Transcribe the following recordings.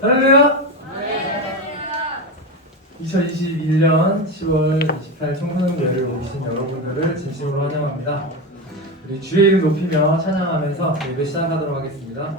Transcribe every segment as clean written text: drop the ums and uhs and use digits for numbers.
할렐루야! 2021년 10월 28일 청소년교회를 오신 여러분들을 진심으로 환영합니다. 우리 주의 이름 높이며 찬양하면서 예배 시작하도록 하겠습니다.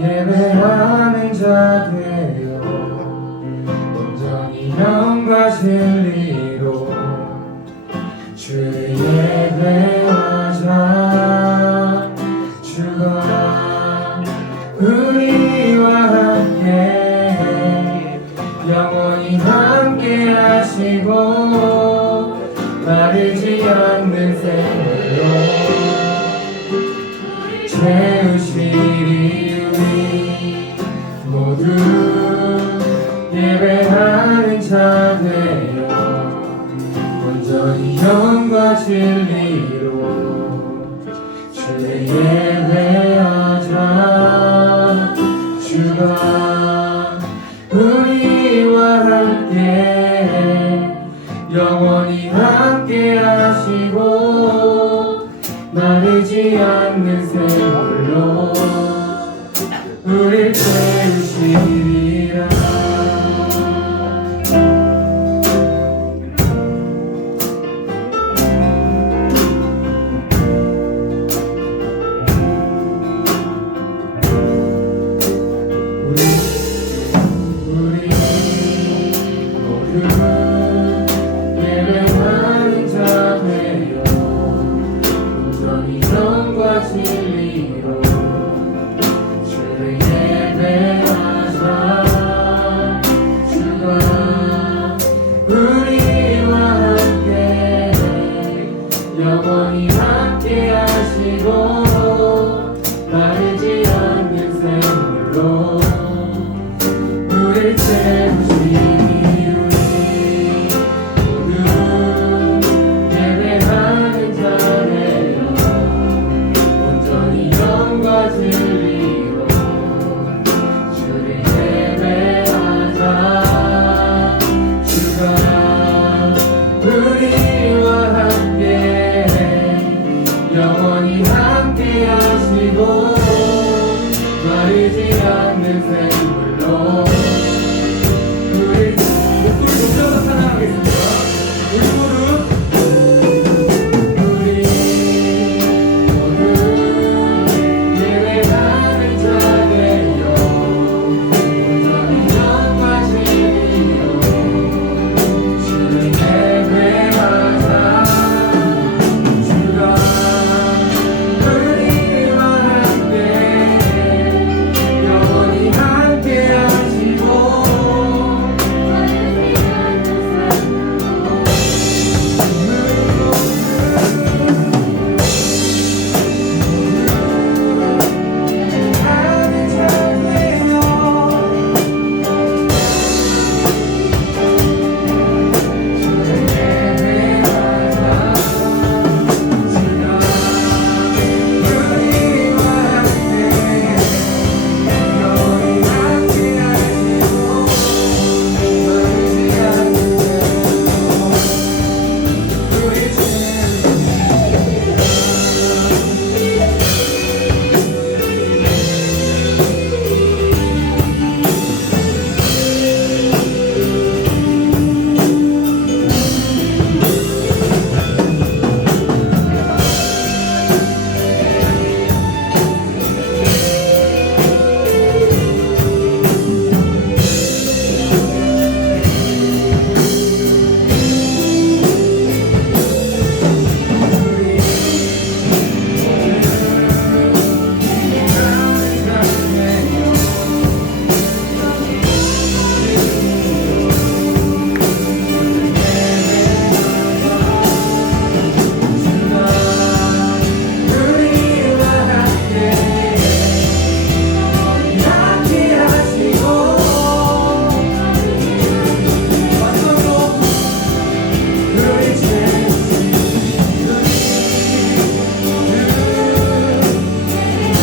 예배하는 자 되어 온전히 영과 진리로 주를 예배하자. 주가 우리와 함께 영원히 함께 하시고 마르지 않는 샘물로 채우시리. 우리 모두 예배하는 자 되어 온전히 영과 진리로 주를 예배하자. 주가 우리와 함께 영원히 함께 하시고 마르지 않는 샘물로 우릴 채우시리라. 영원히 함께 하시고 마르지 않는 샘물로 우릴 채우시니 우리 모두 예배하는 자네요 온전히 영과 진리로 주를 예배하자 주가 우리와 함께 영원히 함께 하시고 마르지 않는 샘물로 우리 목소리 높여서 찬양하겠습니다. 우리 모두 예배하는 자네요 온전히 영과 진리로 주를 예배하자 주가 우리와 함께 영원히 함께 하시고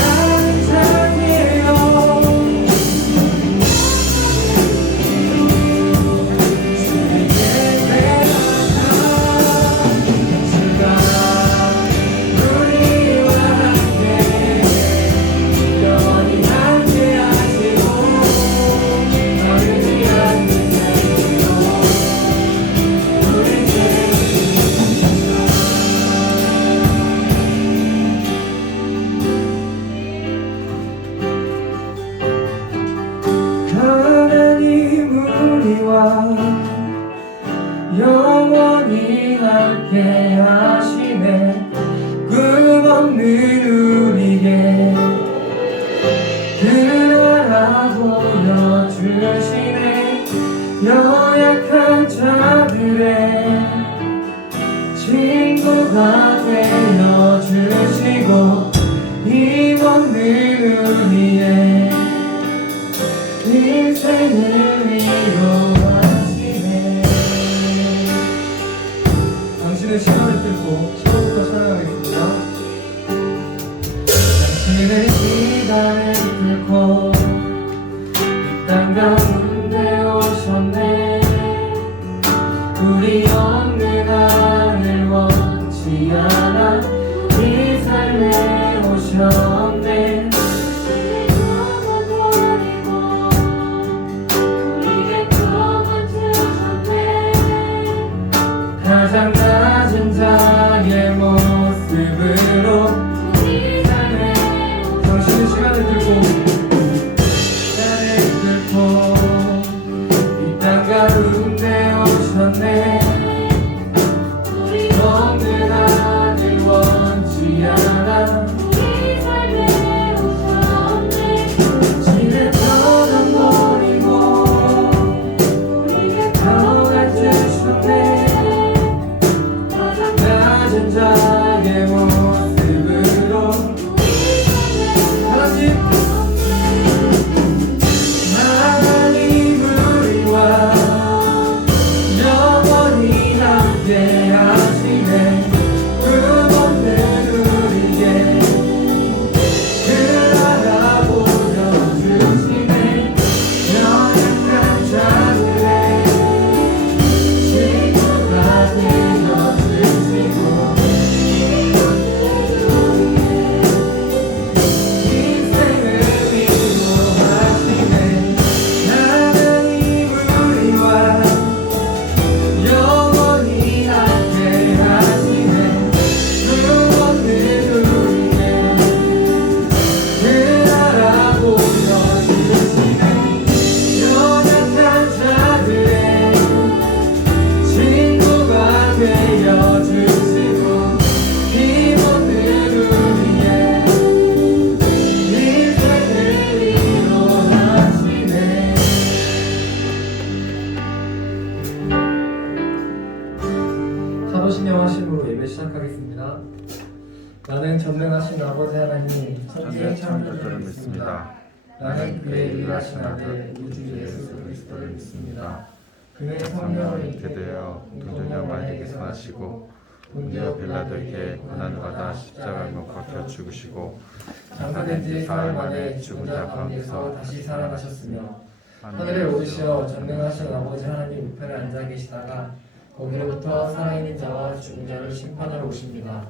하는 자네요 주를 예배하자 주가 우리와 함께 영원히 함께 하시고 마르지 않는 샘물로 우리 하나님 우리와 영원히 함께 하시네 꿈없는 우리에게 그 나라 보여주시네 연약한 자들의 친구가 되어주시고 힘없는 우리의 인생을 위로하시네 당신의 시간을 뚫고 10번부터 찬양하겠습니다. 당신의 시간을 뚫고 이 땅 가운데 오셨네 우리 없는 하늘 원치 않아 이 삶에 오셨네 가장 낮은 자의 모습으로 우리 삶에 당신의 시간을 들고 나를 뚫고 이 땅 가운데 오셨네 우리 없는 하늘 원치 않아 우리 삶에 오셨네 당신의 편안 버리고 우리에게 평안 주셨네 낮은 자의 함께 하시네. 그 먼들 우리에게 그 나라 보여주시네. 연약한 자들의 친구가 되어주시고 인생을 위로하시네. 하나님 우리와 영원히 함께 하시네. 그 먼들 우리에게 그 나라 보여주시네. 연약한 자들의 친구가 되어주시고 힘없는 우리의 인생을 위로하시네. 사도신경 하심으로 예배 시작하겠습니다. 나는 전능하신 아버지 하나님 천지의 창조주를 믿습니다. 나는 그의 유일하신 아들 우주 예수 그리스도를 믿습니다. 그는 성령을 잉태 되어 동정녀 마리에게서 나시고 본디오 빌라도에게 고난을 받아 십자가에 못 박혀 죽으시고 장사된 지 사흘 만에 죽은 자 가운데서 다시 살아나셨으며 하늘에 오르시어 전능하신 아버지 하나님 우편에 앉아 계시다가 거기로부터 살아있는 자와 죽은 자를 심판하러 오십니다.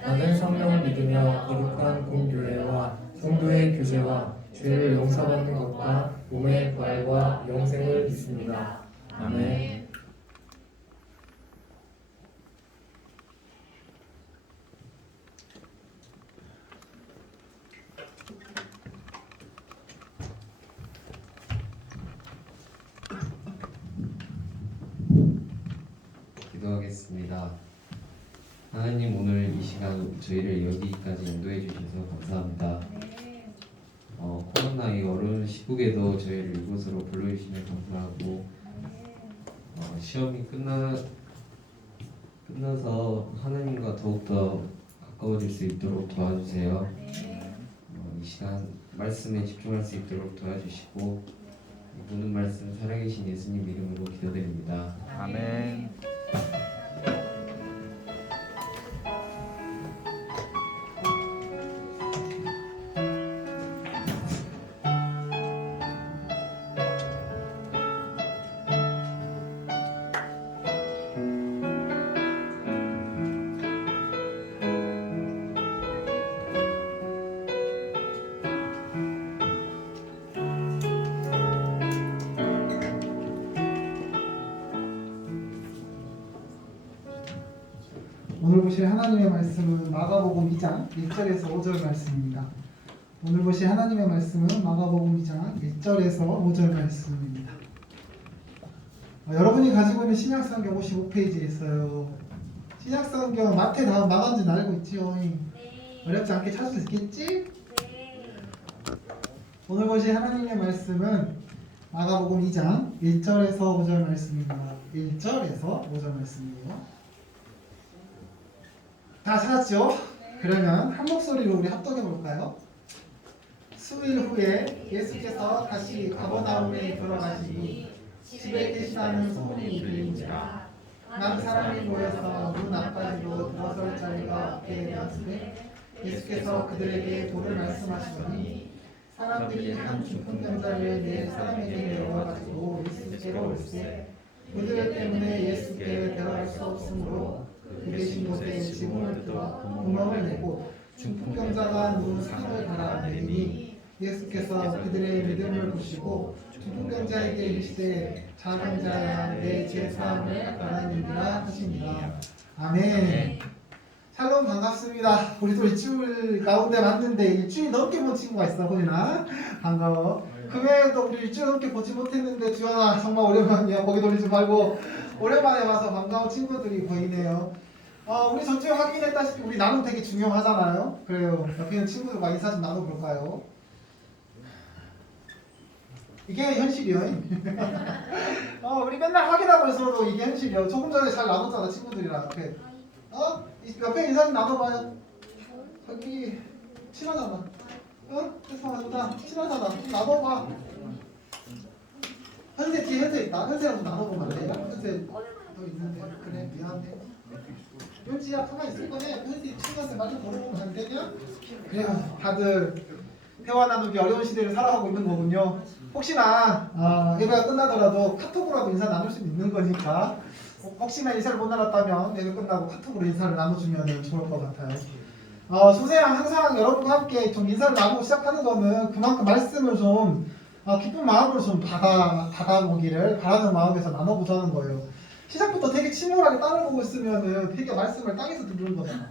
나는 성령을 믿으며 거룩한 공교회와 성도의 교제와 죄를 용서받는 것과 몸의 부활과 영생을 믿습니다. 아멘. 기도하겠습니다. 하나님, 오늘 이 시간 저희를 여기까지 인도해 주셔서 감사합니다. 코로나 이 어려운 시국에도 저희를 이곳으로 불러주시면 감사하고, 시험이 끝나서 하나님과 더욱더 가까워질 수 있도록 도와주세요. 이 시간 말씀에 집중할 수 있도록 도와주시고, 모든 말씀 살아계신 예수님 이름으로 기도드립니다. 아멘. 오늘 보실 하나님의 말씀은 마가복음 2장 1절에서 5절 말씀입니다. 오늘 보실 하나님의 말씀은 마가복음 2장 1절에서 5절 말씀입니다. 여러분이 가지고 있는 신약성경 55페이지에 있어요. 신약성경 마태 다음 마가인지는 알고 있지요? 어렵지 않게 찾을 수 있겠지? 오늘 보실 하나님의 말씀은 마가복음 2장 1절에서 5절 말씀입니다. 1절에서 5절 말씀이에요. 다 찾았죠? 그러면 한 목소리로 우리 합독해 볼까요? 수일 후에 예수께서 다시 가버나움에 들어가시니 집에 계시다는 소문이 들린지라 많은 사람이 모여서 문 앞까지로 들어설 자리가 없게 되었으되 예수께서 그들에게 도를 말씀하시더니 사람들이 한 중풍병자를 네 사람에게 내어가지고 예수께로 올세 그들 때문에 예수께 데려갈 수 없으므로 그 계신 곳에 지붕을 뚫어 구멍을 내고 중풍병자가 누운 상을 달아내리니 예수께서 그들의 믿음을 보시고 중풍병자에게 이르시되 작은 자야 내 죄사함을 받아내리라 하시니라. 아멘. 샬롬, 반갑습니다. 우리도 일주일 가운데 왔는데 일주일 넘게 본 친구가 있어. 보이나? 반가워. 그 외에도 우리 일주일 넘게 보지 못했는데 주연아 정말 오랜만이야. 거기 돌리지 말고 오랜만에 와서 반가운 친구들이 보이네요. 우리 전주에 확인했다시피 우리 나눔 되게 중요하잖아요. 그래요. 옆에 있는 친구들과 인사 좀 나눠볼까요? 이게 현실이요. 우리 맨날 확인하고 있어도 이게 현실이요. 조금 전에 잘 나눴잖아 친구들이랑 옆에. 옆에 인사 좀 나눠봐요. 거기 친하잖아. 죄송합니다. 친하잖아. 좀 나눠봐. 현세 뒤에 현세 있다. 현세랑 좀 나눠보면 안 돼요? 현세. 너 있는데 그래 미안해. 윤지야 가만 있을 거네. 윤지 친구한테 말 좀 걸어보면 안 되냐? 그래요. 다들 대화 나누기 어려운 시대를 살아가고 있는 거군요. 혹시나 예배가 끝나더라도 카톡으로라도 인사 나눌 수 있는 거니까 혹시나 인사를 못 나눴다면 예배 끝나고 카톡으로 인사를 나눠주면 좋을 것 같아요. 조세양 항상 여러분과 함께 좀 인사를 나누고 시작하는 거는 그만큼 말씀을 좀 기쁜 마음으로 좀 받아보기를 바라는 마음에서 나눠보자는 거예요. 시작부터 되게 침울하게 땅을 보고 있으면은 되게 말씀을 땅에서 듣는 거잖아.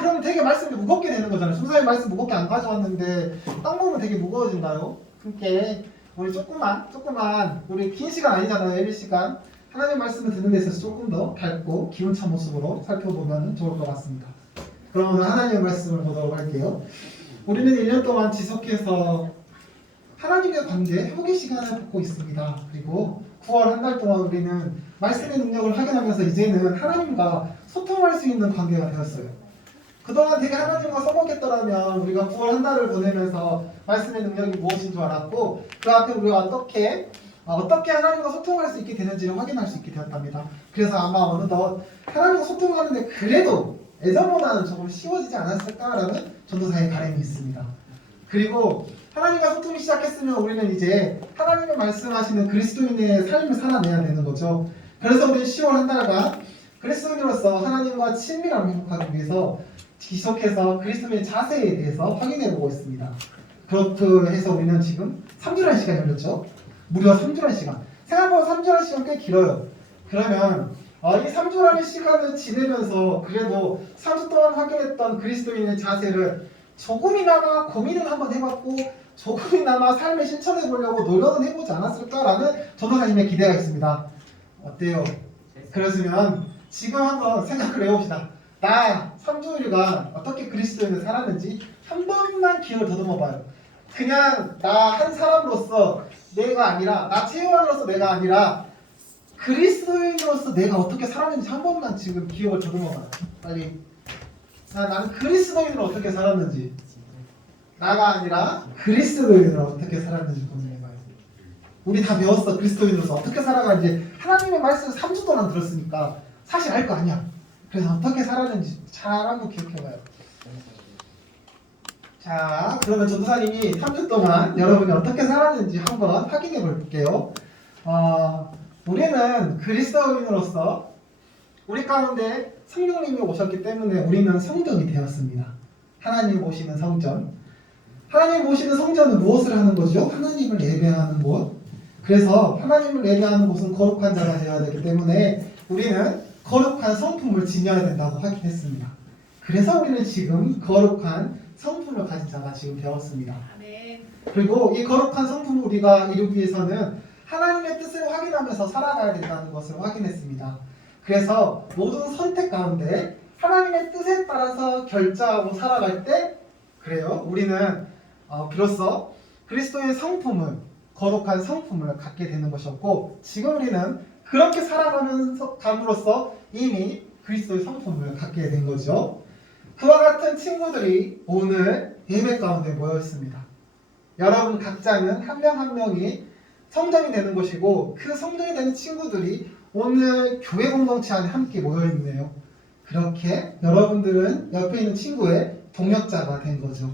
그러면 되게 말씀이 무겁게 되는 거잖아요. 조세양 말씀 무겁게 안 가져왔는데 땅 보면 되게 무거워진다요. 그러니까 우리 조금만 우리 긴 시간 아니잖아요. 예배 시간. 하나님 말씀을 듣는 데 있어서 조금 더 밝고 기운찬 모습으로 살펴보면 좋을 것 같습니다. 그럼 오늘 하나님의 말씀을 보도록 할게요. 우리는 1년 동안 지속해서 하나님의 관계 회복의 시간을 갖고 있습니다. 그리고 9월 한 달 동안 우리는 말씀의 능력을 확인하면서 이제는 하나님과 소통할 수 있는 관계가 되었어요. 그동안 되게 하나님과 써먹겠더라면 우리가 9월 한 달을 보내면서 말씀의 능력이 무엇인 줄 알았고 그 앞에 우리가 어떻게 하나님과 소통할 수 있게 되는지를 확인할 수 있게 되었답니다. 그래서 아마 어느덧 하나님과 소통하는데 그래도 예전보다는 조금 쉬워지지 않았을까라는 전도사의 바람이 있습니다. 그리고 하나님과 소통이 시작했으면 우리는 이제 하나님의 말씀하시는 그리스도인의 삶을 살아내야 되는 거죠. 그래서 우리는 10월 한 달간 그리스도인으로서 하나님과 친밀함을 회복하기 위해서 지속해서 그리스도인의 자세에 대해서 확인해 보고 있습니다. 그렇게 해서 우리는 지금 3주라는 시간이 걸렸죠. 무려 3주라는 시간. 생각보다 3주라는 시간 꽤 길어요. 그러면 이 3주라는 시간을 지내면서 그래도 3주 동안 확인했던 그리스도인의 자세를 조금이나마 고민을 한번 해봤고 조금이나마 삶에 실천해 보려고 노력은 해보지 않았을까라는 전도사님의 기대가 있습니다. 어때요? 그렇으면 지금 한번 생각을 해봅시다. 나 3주일간 어떻게 그리스도인을 살았는지 한 번만 기억을 더듬어봐요. 그냥 나 한 사람으로서 내가 아니라 나 체험으로서 내가 아니라 그리스도인으로서 내가 어떻게 살았는지 한 번만 지금 기억을 더듬어봐요. 빨리. 나는 그리스도인으로 어떻게 살았는지 나가 아니라 그리스도인으로 어떻게 살았는지 고민해봐요. 우리 다 배웠어. 그리스도인으로서 어떻게 살아가는지 하나님의 말씀을 3주 동안 들었으니까 사실 알 거 아니야. 그래서 어떻게 살았는지 잘 한번 기억해봐요. 자, 그러면 전도사님이 3주 동안 여러분이 어떻게 살았는지 한번 확인해 볼게요. 우리는 그리스도인으로서 우리 가운데 성령님이 오셨기 때문에 우리는 성전이 되었습니다. 하나님 오시는 성전. 하나님 오시는 성전은 무엇을 하는 거죠? 하나님을 예배하는 곳. 그래서 하나님을 예배하는 곳은 거룩한 자가 되어야 되기 때문에 우리는 거룩한 성품을 지녀야 된다고 확인했습니다. 그래서 우리는 지금 거룩한 성품을 가진 자가 지금 되었습니다. 그리고 이 거룩한 성품을 우리가 이루기 위해서는 하나님의 뜻을 확인하면서 살아가야 된다는 것을 확인했습니다. 그래서 모든 선택 가운데 하나님의 뜻에 따라서 결정하고 살아갈 때 그래요. 우리는 비로소 그리스도의 성품을 거룩한 성품을 갖게 되는 것이었고 지금 우리는 그렇게 살아가면서 감으로써 이미 그리스도의 성품을 갖게 된 거죠. 그와 같은 친구들이 오늘 예배 가운데 모여 있습니다. 여러분 각자는 한 명 한 명이 성전이 되는 것이고 그 성전이 되는 친구들이 오늘 교회 공동체 안에 함께 모여 있네요. 그렇게 여러분들은 옆에 있는 친구의 동역자가 된 거죠.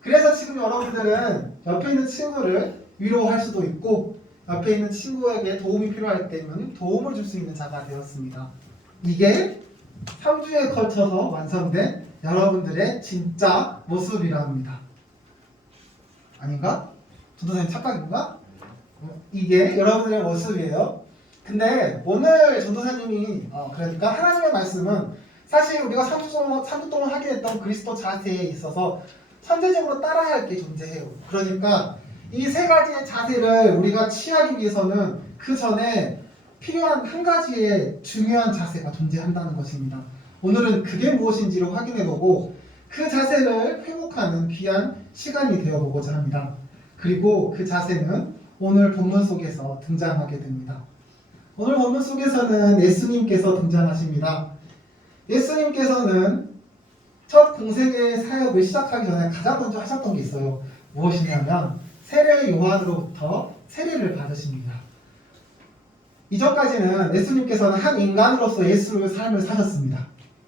그래서 지금 여러분들은 옆에 있는 친구를 위로할 수도 있고 옆에 있는 친구에게 도움이 필요할 때는 도움을 줄 수 있는 자가 되었습니다. 이게 3주에 걸쳐서 완성된 여러분들의 진짜 모습이라 합니다. 아닌가? 전도사님 착각인가? 이게 여러분들의 모습이에요. 근데 오늘 전도사님이 그러니까 하나님의 말씀은 사실 우리가 3주 동안 하게 됐던 그리스도 자세에 있어서 선제적으로 따라야 할 게 존재해요. 그러니까 이 세 가지의 자세를 우리가 취하기 위해서는 그 전에 필요한 한 가지의 중요한 자세가 존재한다는 것입니다. 오늘은 그게 무엇인지를 확인해보고 그 자세를 회복하는 귀한 시간이 되어보고자 합니다. 그리고 그 자세는 오늘 본문 속에서 등장하게 됩니다. 오늘 본문 속에서는 예수님께서 등장하십니다. 예수님께서는 첫 공생의 사역을 시작하기 전에 가장 먼저 하셨던 게 있어요. 무엇이냐면 세례 요한으로부터 세례를 받으십니다. 이전까지는 예수님께서는 한 인간으로서 예수의 삶을 사셨습니다.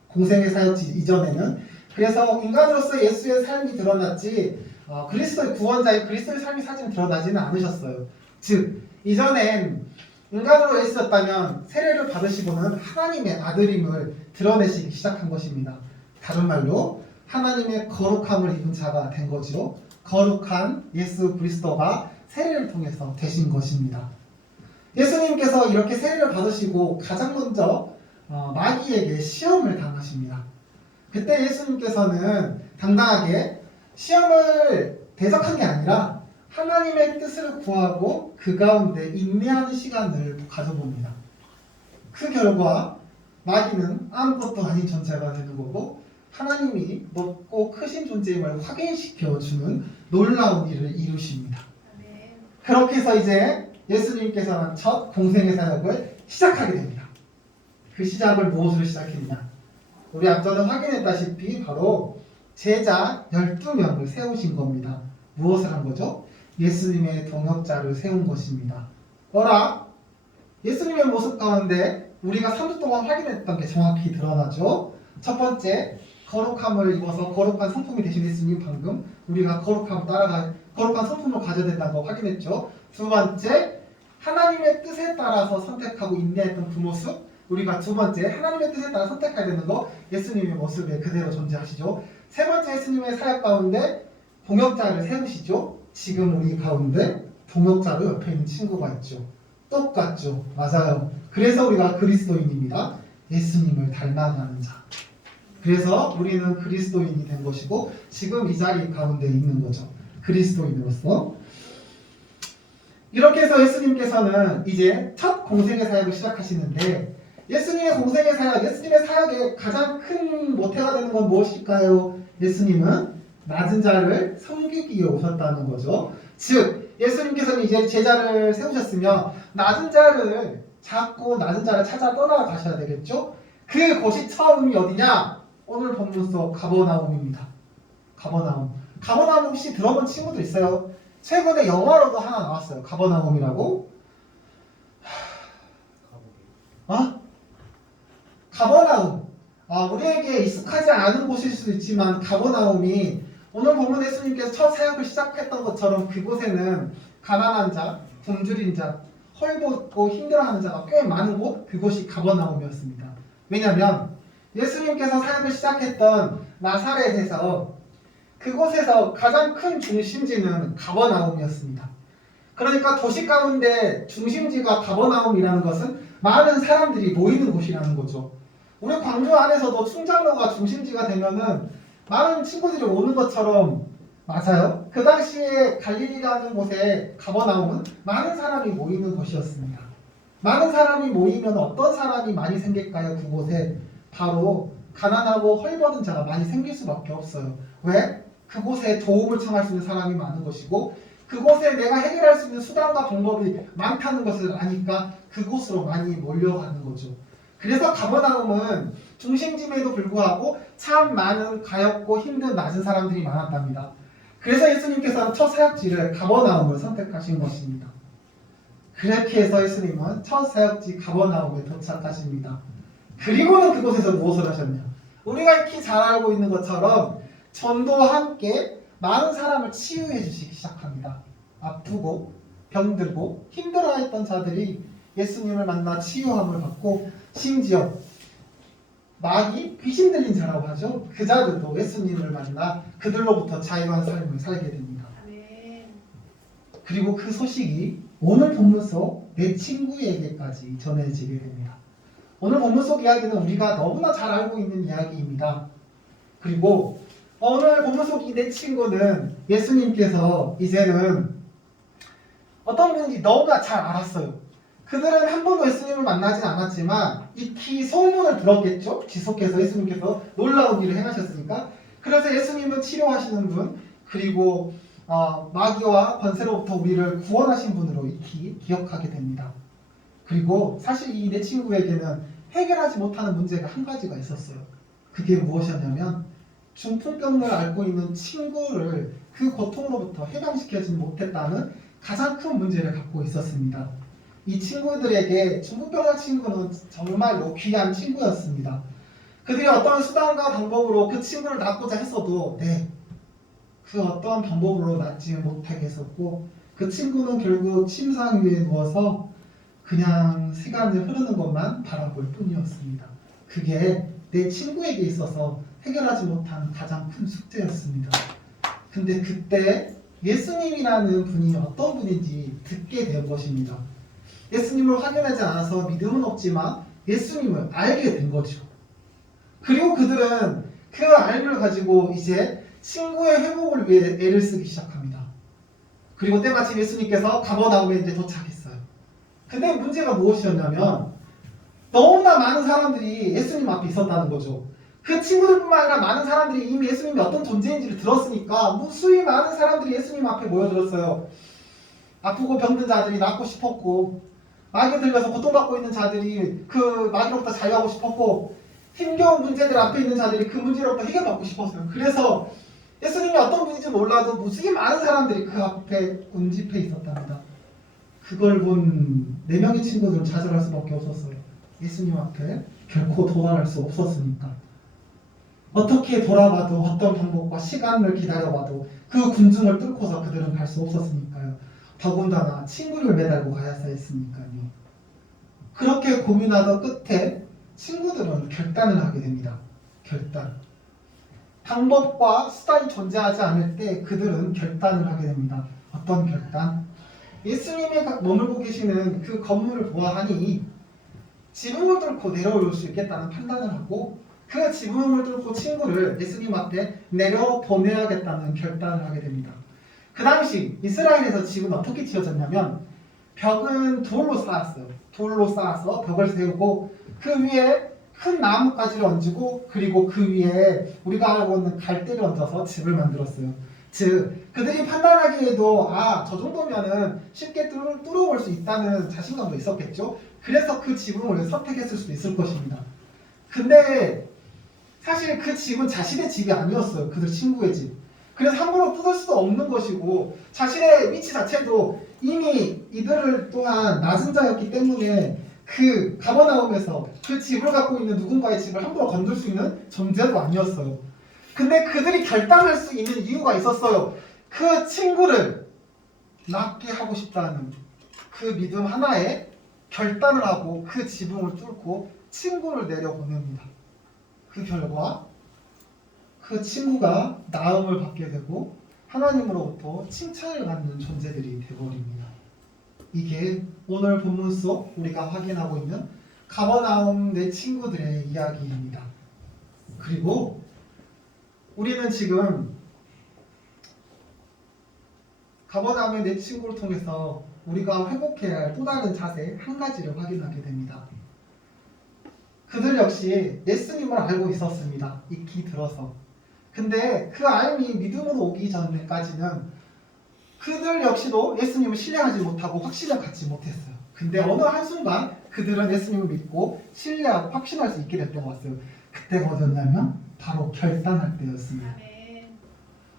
공생의 사역 이전에는. 그래서 인간으로서 예수의 삶이 드러났지 그리스도의 구원자의 그리스도의 삶이 사실 드러나지는 않으셨어요. 즉 이전엔 인간으로 예수였다면 세례를 받으시고는 하나님의 아들임을 드러내시기 시작한 것입니다. 다른 말로 하나님의 거룩함을 입은 자가 된 거죠. 거룩한 예수 그리스도가 세례를 통해서 되신 것입니다. 예수님께서 이렇게 세례를 받으시고 가장 먼저 마귀에게 시험을 당하십니다. 그때 예수님께서는 당당하게 시험을 대적한 게 아니라 하나님의 뜻을 구하고 그 가운데 인내하는 시간을 가져봅니다. 그 결과 마귀는 아무것도 아닌 존재가 되는 거고 하나님이 높고 크신 존재임을 확인시켜주는 놀라운 일을 이루십니다. 그렇게 해서 이제 예수님께서는 첫 공생의 사역을 시작하게 됩니다. 그 시작을 무엇으로 시작했냐? 우리 앞전에 확인했다시피 바로 제자 12명을 세우신 겁니다. 무엇을 한 거죠? 예수님의 동역자를 세운 것입니다. 어라? 예수님의 모습 가운데 우리가 3주 동안 확인했던 게 정확히 드러나죠. 첫 번째, 거룩함을 입어서 거룩한 성품이 되신 예수님 방금 우리가 거룩한 성품을 가져야 된다는 거 확인했죠. 두 번째, 하나님의 뜻에 따라서 선택하고 인내했던 그 모습 우리가 두 번째, 하나님의 뜻에 따라 선택해야 되는 거 예수님의 모습에 그대로 존재하시죠. 세 번째, 예수님의 사역 가운데 동역자를 세우시죠. 지금 우리 가운데 동역자로 옆에 있는 친구가 있죠. 똑같죠. 맞아요. 그래서 우리가 그리스도인입니다. 예수님을 닮아가는 자. 그래서 우리는 그리스도인이 된 것이고 지금 이 자리 가운데 있는 거죠. 그리스도인으로서. 이렇게 해서 예수님께서는 이제 첫 공생의 사역을 시작하시는데 예수님의 공생의 사역, 예수님의 사역의 가장 큰 모태가 되는 건 무엇일까요? 예수님은 낮은 자를 섬기기 위해 오셨다는 거죠. 즉 예수님께서는 이제 제자를 세우셨으며 낮은 자를 찾고 낮은 자를 찾아 떠나가셔야 되겠죠. 그곳이 처음이 어디냐? 오늘 본문 속 가버나움입니다. 가버나움 혹시 들어본 친구들 있어요? 최근에 영화로도 하나 나왔어요. 가버나움이라고. 가버나움. 우리에게 익숙하지 않은 곳일 수도 있지만 가버나움이 오늘 본문 예수님께서 첫 사역을 시작했던 것처럼 그곳에는 가난한 자, 굶주린 자, 헐벗고 힘들어하는 자가 꽤 많은 곳, 그곳이 가버나움이었습니다. 왜냐하면 예수님께서 사역을 시작했던 나사렛에서 그곳에서 가장 큰 중심지는 가버나움이었습니다. 그러니까 도시 가운데 중심지가 가버나움이라는 것은 많은 사람들이 모이는 곳이라는 거죠. 우리 광주 안에서도 충장로가 중심지가 되면은 많은 친구들이 오는 것처럼 맞아요. 그 당시에 갈릴리라는 곳에 가버나움은 많은 사람이 모이는 곳이었습니다. 많은 사람이 모이면 어떤 사람이 많이 생길까요? 그곳에 바로 가난하고 헐벗은 자가 많이 생길 수밖에 없어요. 왜? 그곳에 도움을 청할 수 있는 사람이 많은 것이고 그곳에 내가 해결할 수 있는 수단과 방법이 많다는 것을 아니까 그곳으로 많이 몰려가는 거죠. 그래서 가버나움은 중심지임에도 불구하고 참 많은 가엾고 힘든 낮은 사람들이 많았답니다. 그래서 예수님께서는 첫 사역지를 가버나움을 선택하신 것입니다. 그렇게 해서 예수님은 첫 사역지 가버나움에 도착하십니다. 그리고는 그곳에서 무엇을 하셨냐? 우리가 익히 잘 알고 있는 것처럼 전도와 함께 많은 사람을 치유해 주시기 시작합니다. 아프고 병들고 힘들어했던 자들이 예수님을 만나 치유함을 받고 심지어 마귀 귀신 들린 자라고 하죠. 그 자들도 예수님을 만나 그들로부터 자유한 삶을 살게 됩니다. 그리고 그 소식이 오늘 본문 속 내 친구에게까지 전해지게 됩니다. 오늘 본문 속 이야기는 우리가 너무나 잘 알고 있는 이야기입니다. 그리고 오늘 본문 속 이 내 친구는 예수님께서 이제는 어떤 분인지 너무나 잘 알았어요. 그들은 한 번도 예수님을 만나진 않았지만 익히 소문을 들었겠죠. 지속해서 예수님께서 놀라운 일을 행하셨으니까. 그래서 예수님은 치료하시는 분, 그리고 마귀와 권세로부터 우리를 구원하신 분으로 익히 기억하게 됩니다. 그리고 사실 이 내 친구에게는 해결하지 못하는 문제가 한 가지가 있었어요. 그게 무엇이었냐면 중풍병을 앓고 있는 친구를 그 고통으로부터 해방시켜주지 못했다는 가장 큰 문제를 갖고 있었습니다. 이 친구들에게 중국병자 친구는 정말로 귀한 친구였습니다. 그들이 어떤 수단과 방법으로 그 친구를 낳고자 했어도 그 어떤 방법으로 낳지 못하게 했었고 그 친구는 결국 침상 위에 누워서 그냥 시간이 흐르는 것만 바라볼 뿐이었습니다. 그게 내 친구에게 있어서 해결하지 못한 가장 큰 숙제였습니다. 근데 그때 예수님이라는 분이 어떤 분인지 듣게 된 것입니다. 예수님을 확인하지 않아서 믿음은 없지만 예수님을 알게 된 거죠. 그리고 그들은 그 알을 가지고 이제 친구의 회복을 위해 애를 쓰기 시작합니다. 그리고 때마침 예수님께서 가버나움에 이제 도착했어요. 근데 문제가 무엇이었냐면 너무나 많은 사람들이 예수님 앞에 있었다는 거죠. 그 친구들뿐만 아니라 많은 사람들이 이미 예수님이 어떤 존재인지를 들었으니까 무수히 많은 사람들이 예수님 앞에 모여들었어요. 아프고 병든 자들이 낫고 싶었고 마귀에 들려서 고통받고 있는 자들이 그 마귀로부터 자유하고 싶었고 힘겨운 문제들 앞에 있는 자들이 그 문제로부터 해결받고 싶었어요. 그래서 예수님이 어떤 분인지 몰라도 무수히 많은 사람들이 그 앞에 운집해 있었답니다. 그걸 본 4명의 친구들은 좌절할 수밖에 없었어요. 예수님 앞에 결코 도달할 수 없었으니까. 어떻게 돌아가도 어떤 방법과 시간을 기다려봐도 그 군중을 뚫고서 그들은 갈 수 없었으니까요. 더군다나 친구를 매달고 가야 했으니까요. 그렇게 고민하던 끝에 친구들은 결단을 하게 됩니다. 결단. 방법과 수단이 존재하지 않을 때 그들은 결단을 하게 됩니다. 어떤 결단? 예수님이 머물고 계시는 그 건물을 보아하니 지붕을 뚫고 내려올 수 있겠다는 판단을 하고 그 지붕을 뚫고 친구를 예수님 앞에 내려보내야겠다는 결단을 하게 됩니다. 그 당시 이스라엘에서 집은 어떻게 지어졌냐면 벽은 돌로 쌓았어요. 돌로 쌓아서 벽을 세우고 그 위에 큰 나뭇가지를 얹고 그리고 그 위에 우리가 알고 있는 갈대를 얹어서 집을 만들었어요. 즉 그들이 판단하기에도 저 정도면은 쉽게 뚫어볼 수 있다는 자신감도 있었겠죠. 그래서 그 지붕을 선택했을 수도 있을 것입니다. 근데 사실 그 집은 자신의 집이 아니었어요. 그들 친구의 집. 그래서 함부로 뜯을 수도 없는 것이고 자신의 위치 자체도 이미 이들을 또한 낮은 자였기 때문에 그 가버나움에서 그 집을 갖고 있는 누군가의 집을 함부로 건들 수 있는 존재도 아니었어요. 근데 그들이 결단할 수 있는 이유가 있었어요. 그 친구를 낫게 하고 싶다는 그 믿음 하나에 결단을 하고 그 지붕을 뚫고 친구를 내려보냅니다. 그 결과 그 친구가 나음을 받게 되고 하나님으로부터 칭찬을 받는 존재들이 되어버립니다. 이게 오늘 본문 속 우리가 확인하고 있는 가버나움 내 친구들의 이야기입니다. 그리고 우리는 지금 가버나움의 내 친구를 통해서 우리가 회복해야 할 또 다른 자세 한 가지를 확인하게 됩니다. 그들 역시 예수님을 알고 있었습니다. 익히 들어서. 근데 그 알미 믿음으로 오기 전까지는 그들 역시도 예수님을 신뢰하지 못하고 확신을 갖지 못했어요. 근데 어느 한순간 그들은 예수님을 믿고 신뢰하고 확신할 수 있게 될 때가 왔어요. 그때가 어디였냐면 바로 결단할 때였습니다.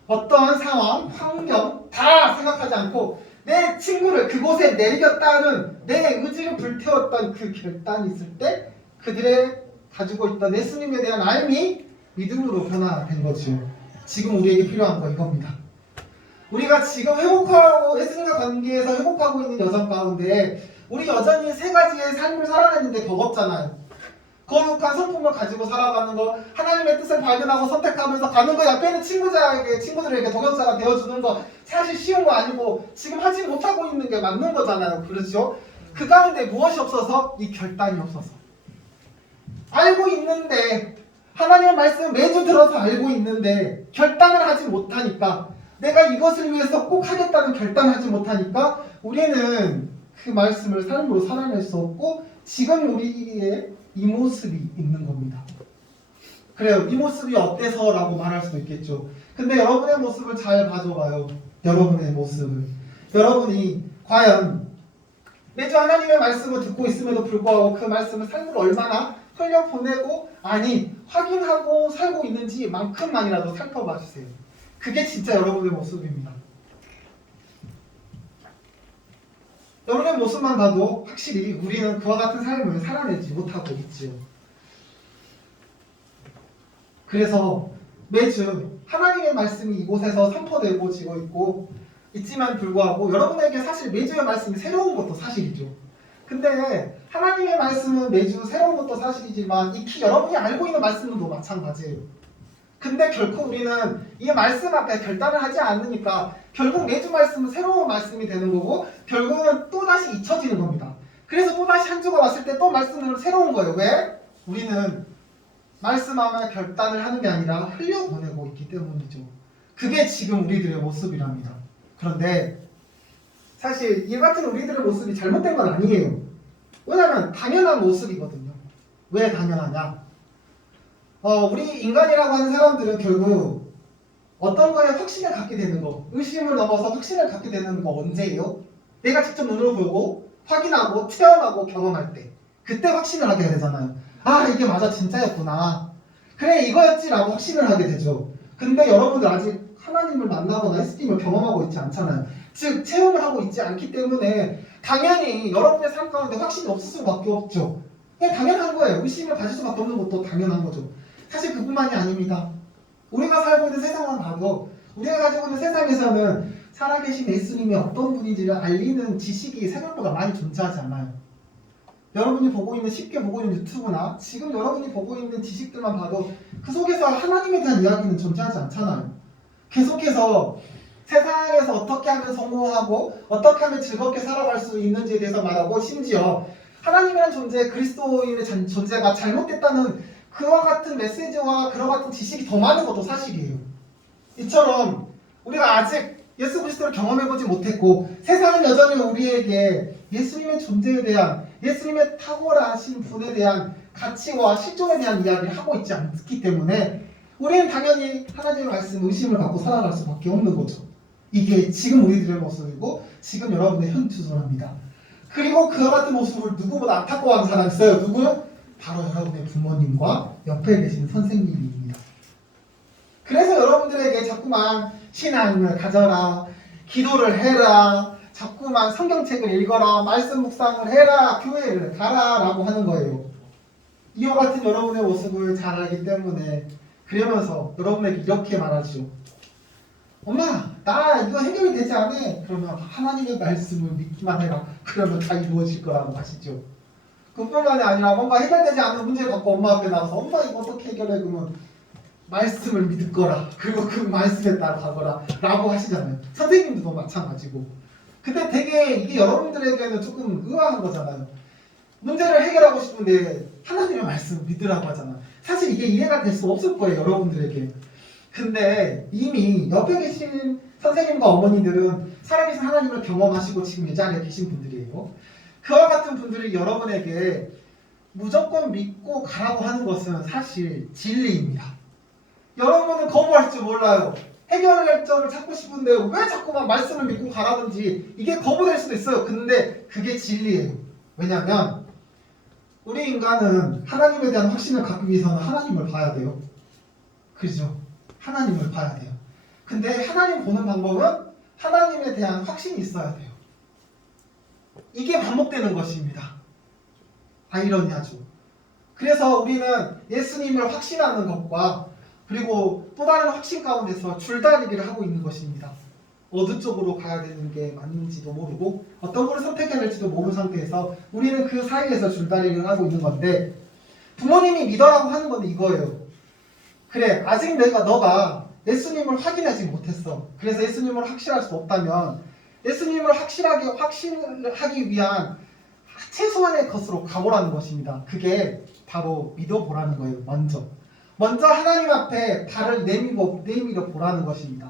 어떠한 상황, 환경 다 생각하지 않고 내 친구를 그곳에 내리겠다는 내 의지를 불태웠던 그 결단이 있을 때 그들의 가지고 있던 예수님에 대한 알미 믿음으로 변화된 거죠. 지금 우리에게 필요한 거 이겁니다. 우리가 지금 회복하고 예수님과 관계에서 회복하고 있는 여정 가운데 우리 여전히 3가지의 삶을 살아내는데 버겁잖아요. 거룩한 성품을 가지고 살아가는 거, 하나님의 뜻을 발견하고 선택하면서 가는 거, 옆에 있는 친구들에게 동역자가 되어주는 거 사실 쉬운 거 아니고 지금 하지 못하고 있는 게 맞는 거잖아요. 그렇죠? 그 가운데 무엇이 없어서? 이 결단이 없어서. 알고 있는데 하나님의 말씀 매주 들어서 알고 있는데 결단을 하지 못하니까 내가 이것을 위해서 꼭 하겠다는 결단을 하지 못하니까 우리는 그 말씀을 삶으로 살아낼 수 없고 지금 우리의 이 모습이 있는 겁니다. 그래요. 이 모습이 어때서? 라고 말할 수도 있겠죠. 근데 여러분의 모습을 잘 봐줘봐요. 여러분의 모습을. 여러분이 과연 매주 하나님의 말씀을 듣고 있음에도 불구하고 그 말씀을 삶으로 얼마나 흘려보내고 확인하고 살고 있는지만큼만이라도 살펴봐 주세요. 그게 진짜 여러분의 모습입니다. 여러분의 모습만 봐도 확실히 우리는 그와 같은 삶을 살아내지 못하고 있지요. 그래서 매주 하나님의 말씀이 이곳에서 선포되고 지고 있지만 불구하고 여러분에게 사실 매주의 말씀이 새로운 것도 사실이죠. 근데 하나님의 말씀은 매주 새로운 것도 사실이지만 익히 여러분이 알고 있는 말씀도 마찬가지예요. 근데 결코 우리는 이 말씀 앞에 결단을 하지 않으니까 결국 매주 말씀은 새로운 말씀이 되는 거고 결국은 또다시 잊혀지는 겁니다. 그래서 또다시 한 주가 왔을 때 또 말씀은 새로운 거예요. 왜? 우리는 말씀하며 결단을 하는 게 아니라 흘려보내고 있기 때문이죠. 그게 지금 우리들의 모습이랍니다. 그런데 사실 이 같은 우리들의 모습이 잘못된 건 아니에요. 왜냐하면 당연한 모습이거든요. 왜 당연하냐? 우리 인간이라고 하는 사람들은 결국 어떤 거에 확신을 갖게 되는 거, 의심을 넘어서 확신을 갖게 되는 거 언제예요? 내가 직접 눈으로 보고 확인하고 체험하고 경험할 때 그때 확신을 하게 되잖아요. 아 이게 맞아 진짜였구나. 그래 이거였지라고 확신을 하게 되죠. 근데 여러분들 아직 하나님을 만나거나 예수님을 경험하고 있지 않잖아요. 즉 체험을 하고 있지 않기 때문에 당연히 여러분의 삶 가운데 확신이 없을 수밖에 없죠. 그냥 당연한 거예요. 의심을 가질 수밖에 없는 것도 당연한 거죠. 사실 그뿐만이 아닙니다. 우리가 살고 있는 세상만 봐도 우리가 가지고 있는 세상에서는 살아계신 예수님이 어떤 분인지를 알리는 지식이 생각보다 많이 존재하지 않아요. 여러분이 보고 있는 쉽게 보고 있는 유튜브나 지금 여러분이 보고 있는 지식들만 봐도 그 속에서 하나님에 대한 이야기는 존재하지 않잖아요. 계속해서 세상에서 어떻게 하면 성공하고 어떻게 하면 즐겁게 살아갈 수 있는지에 대해서 말하고 심지어 하나님이라는 존재, 그리스도인의 존재가 잘못됐다는 그와 같은 메시지와 그와 같은 지식이 더 많은 것도 사실이에요. 이처럼 우리가 아직 예수 그리스도를 경험해보지 못했고 세상은 여전히 우리에게 예수님의 존재에 대한 예수님의 탁월하신 분에 대한 가치와 실존에 대한 이야기를 하고 있지 않기 때문에 우리는 당연히 하나님의 말씀 의심을 갖고 살아갈 수밖에 없는 거죠. 이게 지금 우리들의 모습이고 지금 여러분의 현주소랍니다. 그리고 그와 같은 모습을 누구보다 안타까워하는 사람이 있어요. 누구? 바로 여러분의 부모님과 옆에 계신 선생님입니다. 그래서 여러분들에게 자꾸만 신앙을 가져라, 기도를 해라, 자꾸만 성경책을 읽어라, 말씀 묵상을 해라, 교회를 가라 라고 하는 거예요. 이와 같은 여러분의 모습을 잘 알기 때문에 그러면서 여러분에게 이렇게 말하죠. 엄마 나 이거 해결이 되지 않아. 그러면 하나님의 말씀을 믿기만 해라. 그러면 다 이루어질 거라고 하시죠. 그뿐만이 아니라 뭔가 해결되지 않는 문제를 갖고 엄마 앞에 나와서 엄마 이거 어떻게 해결해? 그러면 말씀을 믿을 거라. 그리고 그 말씀에 따라 가거라 라고 하시잖아요. 선생님도 마찬가지고. 근데 되게 이게 여러분들에게는 조금 의아한 거잖아요. 문제를 해결하고 싶은데 하나님의 말씀을 믿으라고 하잖아요. 사실 이게 이해가 될 수 없을 거예요. 여러분들에게. 근데 이미 옆에 계신 선생님과 어머니들은 살아계신 하나님을 경험하시고 지금 이 자리에 계신 분들이에요. 그와 같은 분들이 여러분에게 무조건 믿고 가라고 하는 것은 사실 진리입니다. 여러분은 거부할 줄 몰라요. 해결할 점을 찾고 싶은데 왜 자꾸만 말씀을 믿고 가라든지 이게 거부될 수도 있어요. 근데 그게 진리예요. 왜냐하면 우리 인간은 하나님에 대한 확신을 갖기 위해서는 하나님을 봐야 돼요. 그죠? 하나님을 봐야 돼요. 근데 하나님 보는 방법은 하나님에 대한 확신이 있어야 돼요. 이게 반복되는 것입니다. 아이러니하죠. 그래서 우리는 예수님을 확신하는 것과 그리고 또 다른 확신 가운데서 줄다리기를 하고 있는 것입니다. 어느 쪽으로 가야 되는 게 맞는지도 모르고 어떤 거를 선택해야 될지도 모르는 상태에서 우리는 그 사이에서 줄다리기를 하고 있는 건데 부모님이 믿어라고 하는 건 이거예요. 그래 아직 너가 예수님을 확인하지 못했어. 그래서 예수님을 확실할 수 없다면 예수님을 확신하기 위한 최소한의 것으로 가보라는 것입니다. 그게 바로 믿어보라는 거예요. 먼저 하나님 앞에 발을 내밀어 보라는 것입니다.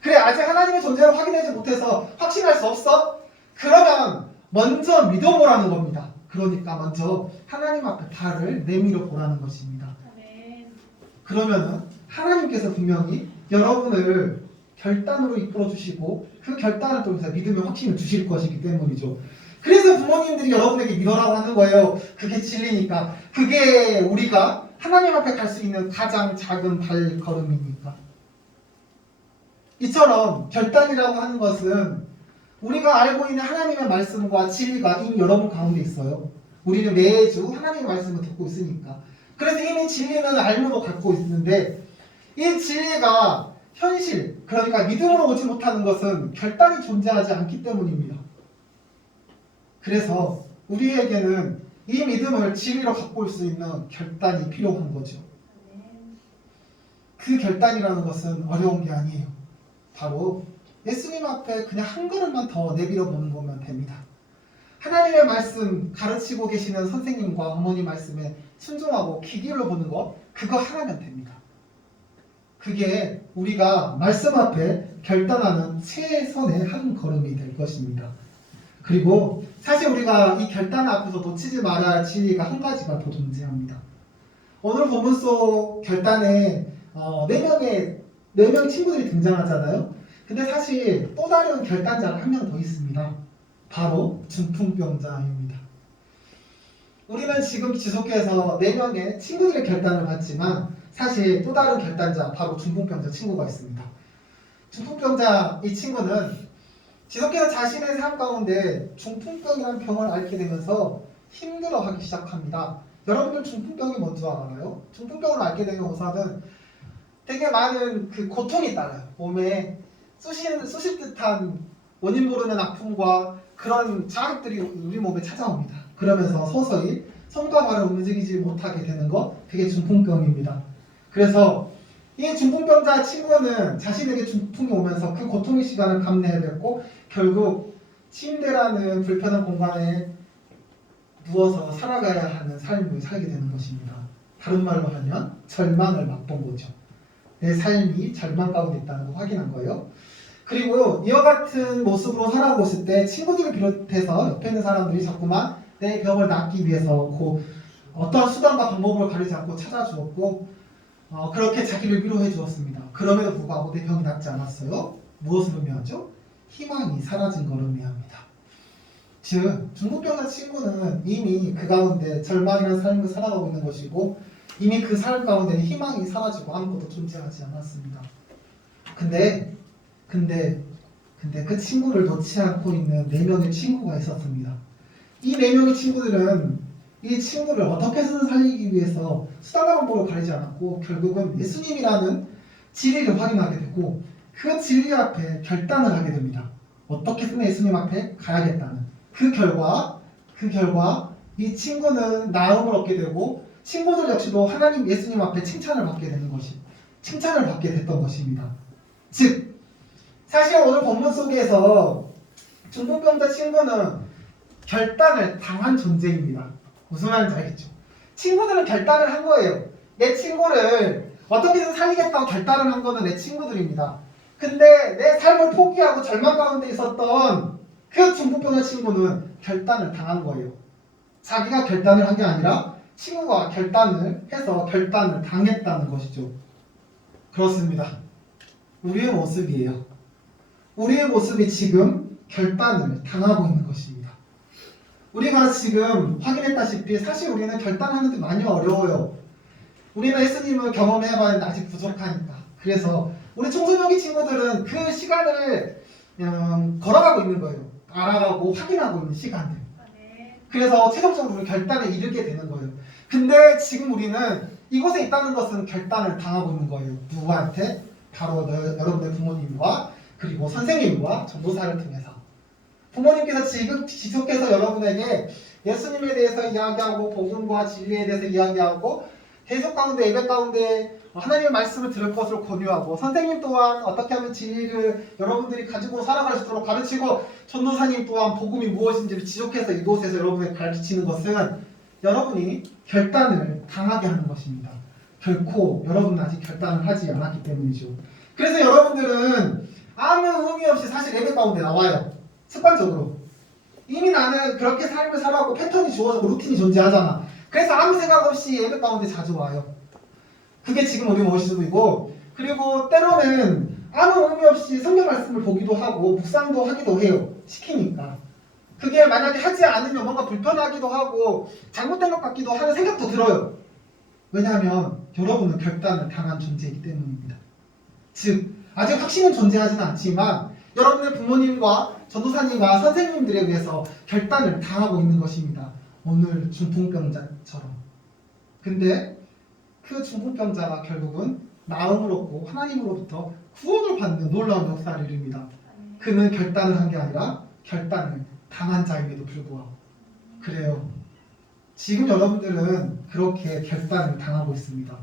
그래 아직 하나님의 존재를 확인하지 못해서 확신할 수 없어? 그러면 먼저 믿어보라는 겁니다. 그러니까 먼저 하나님 앞에 발을 내밀어 보라는 것입니다. 그러면은 하나님께서 분명히 여러분을 결단으로 이끌어 주시고 그 결단을 통해서 믿음의 확신을 주실 것이기 때문이죠. 그래서 부모님들이 여러분에게 믿어라고 하는 거예요. 그게 진리니까. 그게 우리가 하나님 앞에 갈 수 있는 가장 작은 발걸음이니까. 이처럼 결단이라고 하는 것은 우리가 알고 있는 하나님의 말씀과 진리가 이미 여러분 가운데 있어요. 우리는 매주 하나님의 말씀을 듣고 있으니까. 그래서 이미 진리는 알므로 갖고 있는데 이 진리가 현실, 그러니까 믿음으로 오지 못하는 것은 결단이 존재하지 않기 때문입니다. 그래서 우리에게는 이 믿음을 진리로 갖고 올 수 있는 결단이 필요한 거죠. 그 결단이라는 것은 어려운 게 아니에요. 바로 예수님 앞에 그냥 한 걸음만 더 내밀어 보는 것만 됩니다. 하나님의 말씀 가르치고 계시는 선생님과 어머니 말씀에 순종하고 귀 기울여 보는 것, 그거 하나면 됩니다. 그게 우리가 말씀 앞에 결단하는 최선의 한 걸음이 될 것입니다. 그리고 사실 우리가 이 결단 앞에서 놓치지 말아야 할 진리가 한 가지가 더 존재합니다. 오늘 본문 속 결단에 네 명의 친구들이 등장하잖아요. 근데 사실 또 다른 결단자가 한 명 더 있습니다. 바로 중풍병자입니다. 우리는 지금 지속해서 4명의 친구들의 결단을 봤지만 사실 또 다른 결단자, 바로 중풍병자 친구가 있습니다. 중풍병자 이 친구는 지속해서 자신의 삶 가운데 중풍병이라는 병을 앓게 되면서 힘들어하기 시작합니다. 여러분들 중풍병이 뭔지 알아요? 중풍병을 앓게 되는 우선은 되게 많은 그 고통이 따라요. 몸에 쑤실 듯한 원인 모르는 아픔과 그런 자극들이 우리 몸에 찾아옵니다. 그러면서 서서히 손과 발을 움직이지 못하게 되는 거, 그게 중풍병입니다. 그래서 이 중풍병자 친구는 자신에게 중풍이 오면서 그 고통의 시간을 감내해냈고 결국 침대라는 불편한 공간에 누워서 살아가야 하는 삶을 살게 되는 것입니다. 다른 말로 하면 절망을 맛본 거죠. 내 삶이 절망 가운데 있다는 걸 확인한 거예요. 그리고 이와 같은 모습으로 살아가고 있을 때 친구들을 비롯해서 옆에 있는 사람들이 자꾸만 내 병을 낫기 위해서 어떠한 수단과 방법을 가리지 않고 찾아주었고 그렇게 자기를 위로해 주었습니다. 그럼에도 불구하고 내 병이 낫지 않았어요. 무엇을 의미하죠? 희망이 사라진 걸 의미합니다. 즉 중풍병자 친구는 이미 그 가운데 절망이라는 삶을 살아가고 있는 것이고 이미 그 삶 가운데는 희망이 사라지고 아무것도 존재하지 않았습니다. 근데 그 친구를 놓지 않고 있는 4명의 친구가 있었습니다. 이 4명의 친구들은 이 친구를 어떻게 해서든 살리기 위해서 수단과 방법을 가리지 않았고 결국은 예수님이라는 진리를 확인하게 되고 그 진리 앞에 결단을 하게 됩니다. 어떻게 해서든 예수님 앞에 가야겠다는 그 결과 이 친구는 나음을 얻게 되고 친구들 역시도 하나님 예수님 앞에 칭찬을 받게 됐던 것입니다. 즉 사실 오늘 본문 속에서 중풍병자 친구는 결단을 당한 존재입니다. 무슨 말인지 알겠죠? 친구들은 결단을 한 거예요. 내 친구를 어떻게든 살리겠다고 결단을 한 거는 내 친구들입니다. 근데 내 삶을 포기하고 절망 가운데 있었던 그 중풍병자 친구는 결단을 당한 거예요. 자기가 결단을 한 게 아니라 친구가 결단을 해서 결단을 당했다는 것이죠. 그렇습니다. 우리의 모습이에요. 우리의 모습이 지금 결단을 당하고 있는 것입니다. 우리가 지금 확인했다시피 사실 우리는 결단하는데 많이 어려워요. 우리는 예수님을 경험해봤는데 아직 부족하니까. 그래서 우리 청소년기 친구들은 그 시간을 걸어가고 있는 거예요. 알아가고 확인하고 있는 시간들. 그래서 최종적으로 결단에 이르게 되는 거예요. 근데 지금 우리는 이곳에 있다는 것은 결단을 당하고 있는 거예요. 누구한테? 바로 여러분의 부모님과 그리고 선생님과 전도사를 통해서. 부모님께서 지금 지속해서 여러분에게 예수님에 대해서 이야기하고 복음과 진리에 대해서 이야기하고 계속 가운데 예배 가운데 하나님의 말씀을 들을 것을 권유하고 선생님 또한 어떻게 하면 진리를 여러분들이 가지고 살아갈 수 있도록 가르치고 전도사님 또한 복음이 무엇인지를 지속해서 이곳에서 여러분에게 가르치는 것은 여러분이 결단을 당하게 하는 것입니다. 결코 여러분은 아직 결단을 하지 않았기 때문이죠. 그래서 여러분들은 아무 의미 없이 사실 예배 가운데 나와요. 습관적으로. 이미 나는 그렇게 삶을 살아왔고 패턴이 주어지고 루틴이 존재하잖아. 그래서 아무 생각 없이 예배 가운데 자주 와요. 그게 지금 우리 모습이고 그리고 때로는 아무 의미 없이 성경 말씀을 보기도 하고 묵상도 하기도 해요. 시키니까. 그게 만약에 하지 않으면 뭔가 불편하기도 하고 잘못된 것 같기도 하는 생각도 들어요. 왜냐하면 여러분은 결단을 당한 존재이기 때문입니다. 즉 아직 확신은 존재하지는 않지만 여러분의 부모님과 전도사님과 선생님들에 의해서 결단을 당하고 있는 것입니다. 오늘 중풍병자처럼. 근데 그 중풍병자가 결국은 나음을 얻고 하나님으로부터 구원을 받는 놀라운 역사를 이룹니다. 그는 결단을 한 게 아니라 결단을 당한 자임에도 불구하고. 그래요. 지금 여러분들은 그렇게 결단을 당하고 있습니다.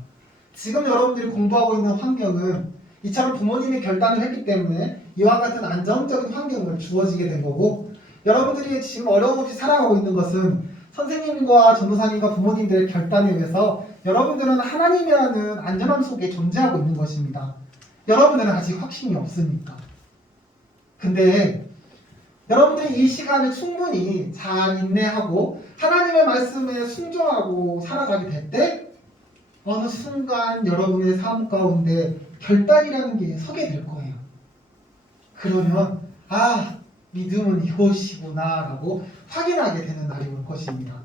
지금 여러분들이 공부하고 있는 환경은 이처럼 부모님이 결단을 했기 때문에 이와 같은 안정적인 환경을 주어지게 된 거고, 여러분들이 지금 어려움 없이 살아가고 있는 것은 선생님과 전도사님과 부모님들의 결단에 의해서 여러분들은 하나님이라는 안전함 속에 존재하고 있는 것입니다. 여러분들은 아직 확신이 없으니까. 근데 여러분들이 이 시간을 충분히 잘 인내하고 하나님의 말씀에 순종하고 살아가게 될 때 어느 순간 여러분의 삶 가운데 결단이라는 게 서게 될 거예요. 그러면 믿음은 이것이구나 라고 확인하게 되는 날이 올 것입니다.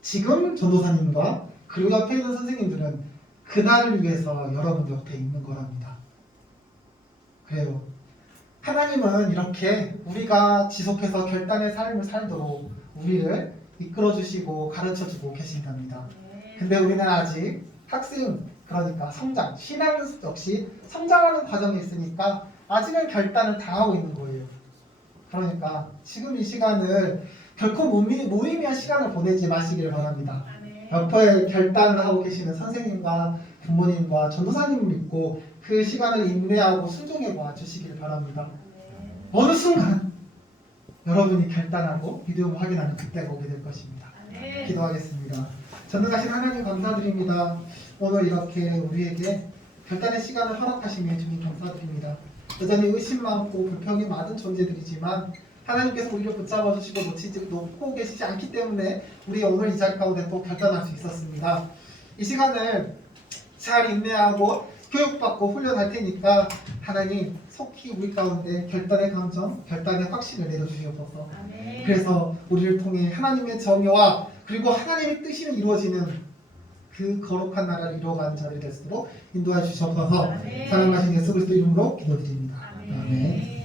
지금 전도사님과 그리고 옆에 있는 선생님들은 그날을 위해서 여러분 옆에 있는 거랍니다. 그래요. 하나님은 이렇게 우리가 지속해서 결단의 삶을 살도록 우리를 이끌어주시고 가르쳐주고 계신답니다. 근데 우리는 아직 학생, 그러니까 성장, 신앙 역시 성장하는 과정에 있으니까 아직은 결단을 당하고 있는 거예요. 그러니까 지금 이 시간을 결코 무의미한 시간을 보내지 마시길 바랍니다. 옆에 결단을 하고 계시는 선생님과 부모님과 전도사님을 믿고 그 시간을 인내하고 순종해 봐 주시길 바랍니다. 어느 순간 여러분이 결단하고 믿음을 확인하는 그때가 오게 될 것입니다. 기도하겠습니다. 전능하신 하나님 감사드립니다. 오늘 이렇게 우리에게 결단의 시간을 허락하시며 주님 감사드립니다. 여전히 의심 많고 불평이 많은 존재들이지만 하나님께서 우리를 붙잡아 주시고 놓고 계시지 않기 때문에 우리 오늘 이 자리 가운데 또 결단할 수 있었습니다. 이 시간을 잘 인내하고 교육받고 훈련할 테니까 하나님 속히 우리 가운데 결단의 감정, 결단의 확신을 내려주시옵소서. 그래서 우리를 통해 하나님의 정의와 그리고 하나님의 뜻이 이루어지는 그 거룩한 나라를 이루어가는 자들이 되도록 인도해 주시옵소서. 사랑하신 예수 그리스도 이름으로 기도드립니다. 아멘.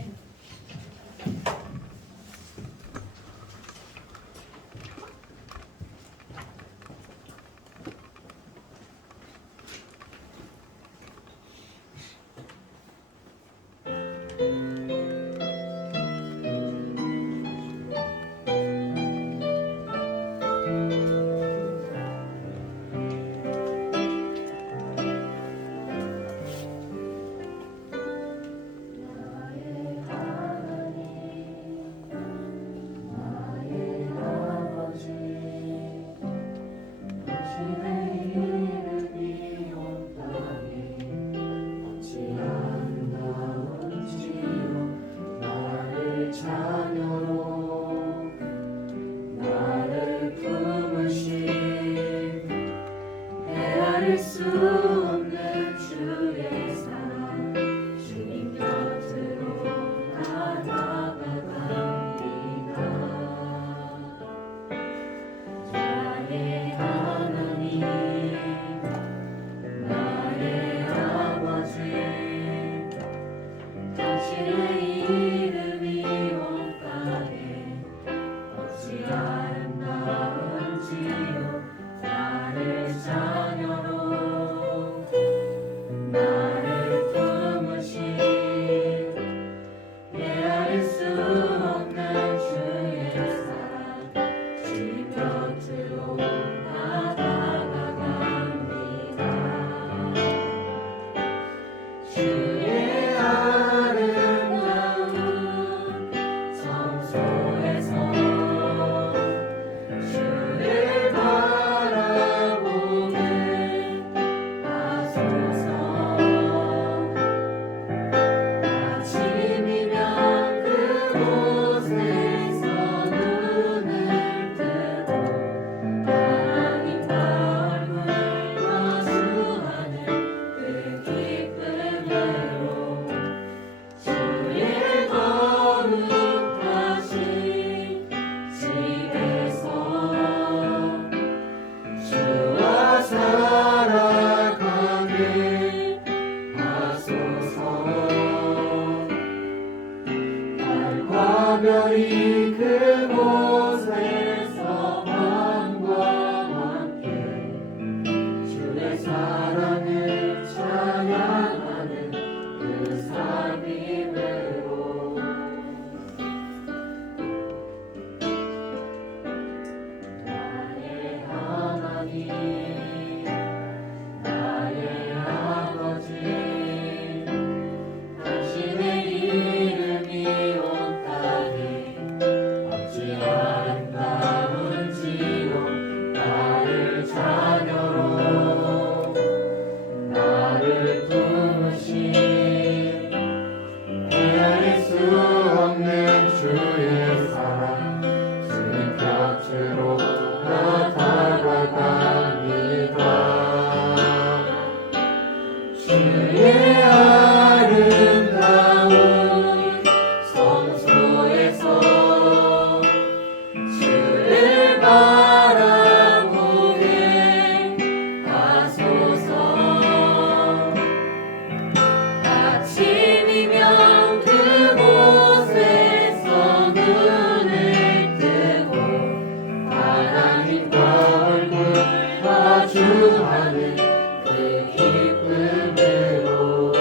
기쁨으로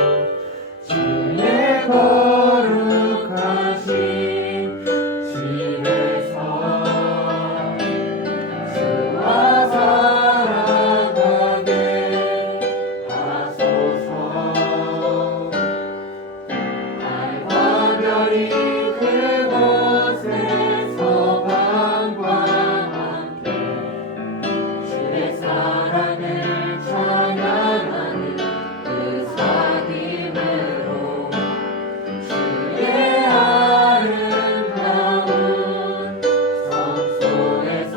주의 거룩하신 집에서 주와 살아가게 하소서. 달과 별이 그곳에서 밤과 함께 주의 사랑을 찬양하는 그 사귐으로 주의 아름다운 성소에서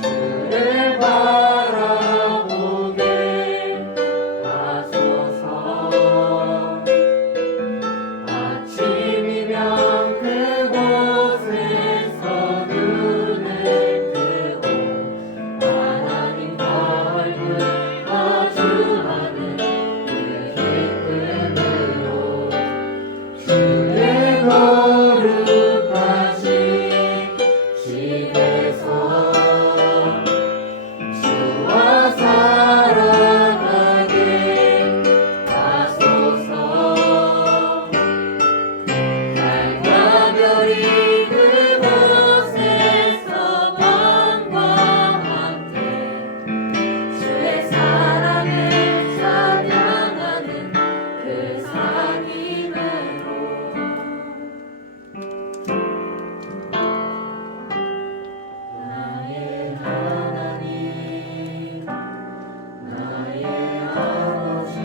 주를 바라보게 하소서. 아침이면 그곳에서 눈을 뜨고 하나님과 얼굴 마주하는 그 기쁨으로 주의 거룩하신 집에서 주와 살아가게 하소서. 달과 별이 그곳에서 밤과 함께 주의 사랑을 찬양하는 그 사귐으로 나의 하나님 나의 아버지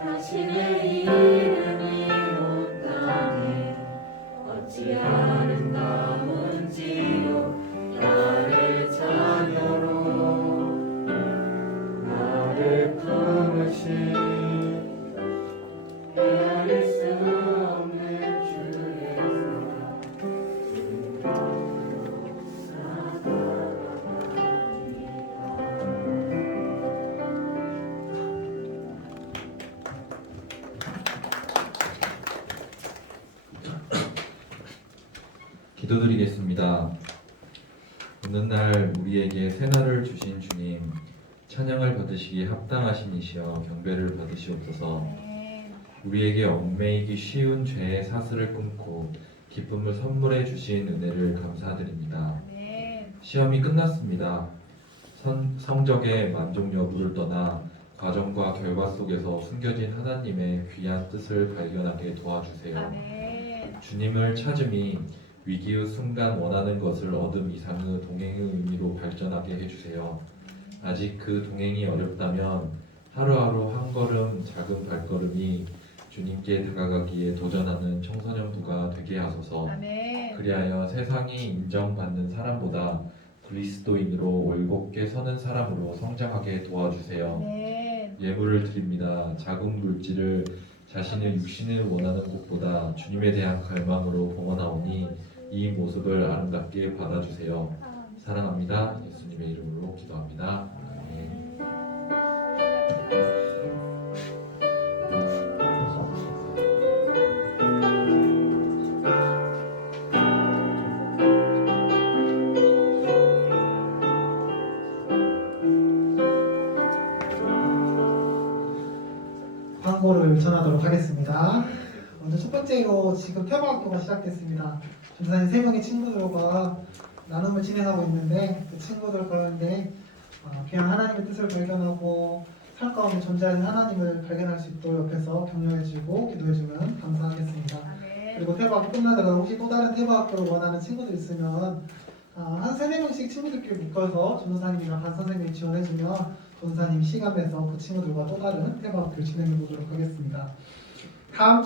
당신의 이름이 온 땅에 어찌 아름다운지요. 나를 자녀로 나를 품으신 헤아릴 수 없는 주의 기도드리겠습니다. 오늘날 우리에게 새날을 주신 주님, 찬양을 받으시기에 합당하신 이시여 경배를 받으시옵소서. 우리에게 얽매이기 쉬운 죄의 사슬을 끊고 기쁨을 선물해 주신 은혜를 감사드립니다. 시험이 끝났습니다. 성적의 만족 여부를 떠나 과정과 결과 속에서 숨겨진 하나님의 귀한 뜻을 발견하게 도와주세요. 주님을 찾음이 위기의 순간 원하는 것을 얻음 이상의 동행의 의미로 발전하게 해주세요. 아직 그 동행이 어렵다면 하루하루 한 걸음 작은 발걸음이 주님께 다가가기에 도전하는 청소년부가 되게 하소서. 그리하여 세상이 인정받는 사람보다 그리스도인으로 올곧게 서는 사람으로 성장하게 도와주세요. 예물을 드립니다. 작은 물질을 자신의 육신을 원하는 것보다 주님에 대한 갈망으로 봉헌하오니 이 모습을 아름답게 받아주세요. 사랑합니다. 예수님의 이름으로 기도합니다. 아멘. 광고를 전하도록 하겠습니다. 먼저 첫 번째로 지금 테마학교가 시작됐습니다. 전사님 3명의 친구들과 나눔을 진행하고 있는데 그 친구들 가운데 귀한 하나님의 뜻을 발견하고 삶 가운데 존재하는 하나님을 발견할 수 있도록 옆에서 격려해주고 기도해주면 감사하겠습니다. 그리고 테마학교 끝나다가 혹시 또 다른 테마학교를 원하는 친구들 있으면 한 3-4명씩 친구들끼리 묶어서 전도사님이나 반선생님이 지원해주면 전도사님이 시간 내서 그 친구들과 또 다른 테마학교를 진행해 보도록 하겠습니다. 다음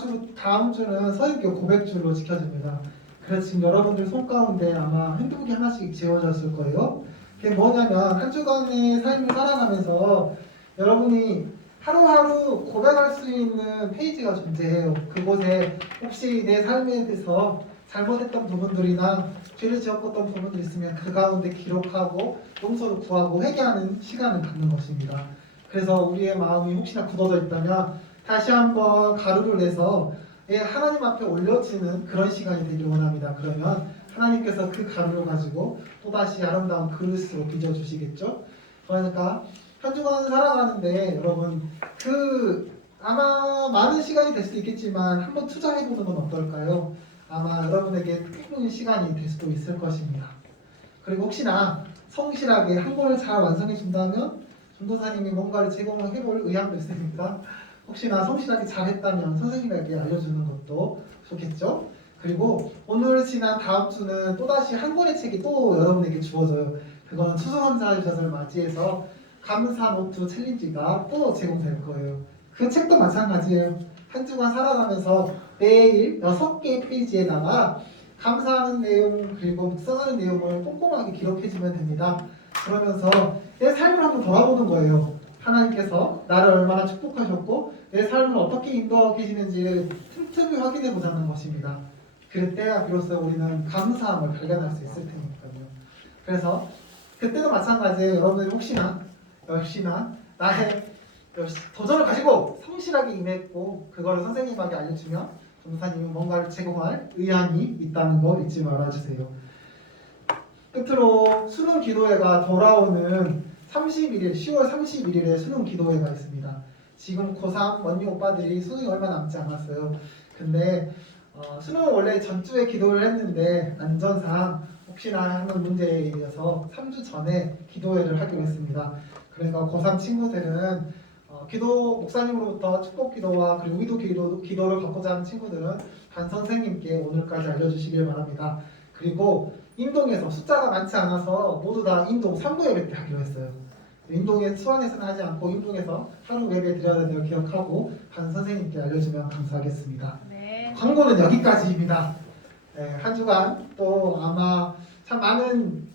주는 서인교 고백주로 지켜집니다. 그래서 지금 여러분들 손 가운데 아마 핸드북이 하나씩 지워졌을 거예요. 그게 뭐냐면 한 주간의 삶을 살아가면서 여러분이 하루하루 고백할 수 있는 페이지가 존재해요. 그곳에 혹시 내 삶에 대해서 잘못했던 부분들이나 죄를 지었던 부분들이 있으면 그 가운데 기록하고 용서를 구하고 회개하는 시간을 갖는 것입니다. 그래서 우리의 마음이 혹시나 굳어져 있다면 다시 한번 가루를 내서 하나님 앞에 올려지는 그런 시간이 되길 원합니다. 그러면 하나님께서 그 가루를 가지고 또다시 아름다운 그릇으로 빚어주시겠죠. 그러니까 한 주간 살아가는데 여러분 아마 많은 시간이 될 수도 있겠지만 한번 투자해보는 건 어떨까요? 아마 여러분에게 뜻깊은 시간이 될 수도 있을 것입니다. 그리고 혹시나 성실하게 한 권을 잘 완성해 준다면 전도사님이 뭔가를 제공해볼 의향도 있으니까 혹시나 성실하게 잘했다면 선생님에게 알려주는 것도 좋겠죠. 그리고 오늘 지난 다음 주는 또다시 한 권의 책이 또 여러분에게 주어져요. 그거는 추수감사주셔서를 맞이해서 감사 노트 챌린지가 또 제공될 거예요. 그 책도 마찬가지예요. 한 주간 살아가면서 매일 6개의 페이지에다가 감사하는 내용 그리고 묵상하는 내용을 꼼꼼하게 기록해주면 됩니다. 그러면서 내 삶을 한번 돌아보는 거예요. 하나님께서 나를 얼마나 축복하셨고 내 삶을 어떻게 인도하고 계시는지를 틈틈이 확인해 보자는 것입니다. 그럴 때야 비로소 우리는 감사함을 발견할 수 있을 테니까요. 그래서 그때도 마찬가지예요. 여러분들이 역시나 나의 도전을 가지고 성실하게 임했고 그걸 선생님에게 알려주면 전도사님이 뭔가를 제공할 의향이 있다는 거 잊지 말아주세요. 끝으로 수능 기도회가 돌아오는 31일, 10월 31일에 수능 기도회가 있습니다. 지금 고3 원니 오빠들이 수능이 얼마 남지 않았어요. 근데 수능은 원래 전주에 기도를 했는데 안전상 혹시나 하는 문제에 의해서 3주 전에 기도회를 하기로 했습니다. 그러니까 고3 친구들은 목사님으로부터 축복 기도와 그리고 위도 기도를 받고자 하는 친구들은 반 선생님께 오늘까지 알려주시길 바랍니다. 그리고 인동에서 숫자가 많지 않아서 모두 다 인동 3부 예배 때 하기로 했어요. 인동에 수원에서는 하지 않고 인동에서 하루 예배 드려야 되는 걸 기억하고 반 선생님께 알려주면 감사하겠습니다. 네. 광고는 여기까지입니다. 네, 한 주간 또 아마 참 많은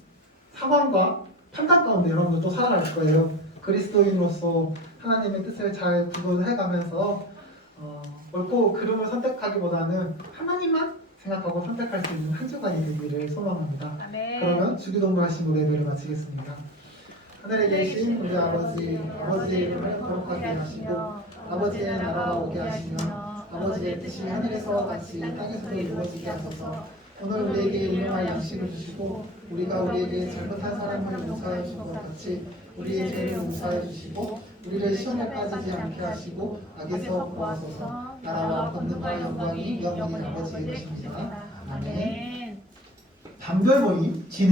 상황과 판단 가운데 여러분들 또 살아갈 거예요. 그리스도인으로서 하나님의 뜻을 잘 구분해가면서 옳고 그름을 선택하기보다는 하나님만 생각하고 선택할 수 있는 한 주간이 되기를 소망합니다. 네. 그러면 주기도문 하신 예배를 마치겠습니다. 하늘에 계신 우리 아버지의 이름을 거룩하게 하시고 아버지의 나라가 오게 하시며 아버지의 뜻이 하늘에서와 같이 땅에서도 이루어지게 하소서. 오늘 우리에게 일용할 양식을 주시고 우리가 우리에게 잘못한 사람을 용서해 준 것 같이 우리의 죄를 용서해 주시고 우리를 시험에 빠지지 않게 하시고 악에서 구하소서. 나라와 권능과 영광이 영원히 아버지의 것입니다. 아멘. 아멘. 단별 모임 진행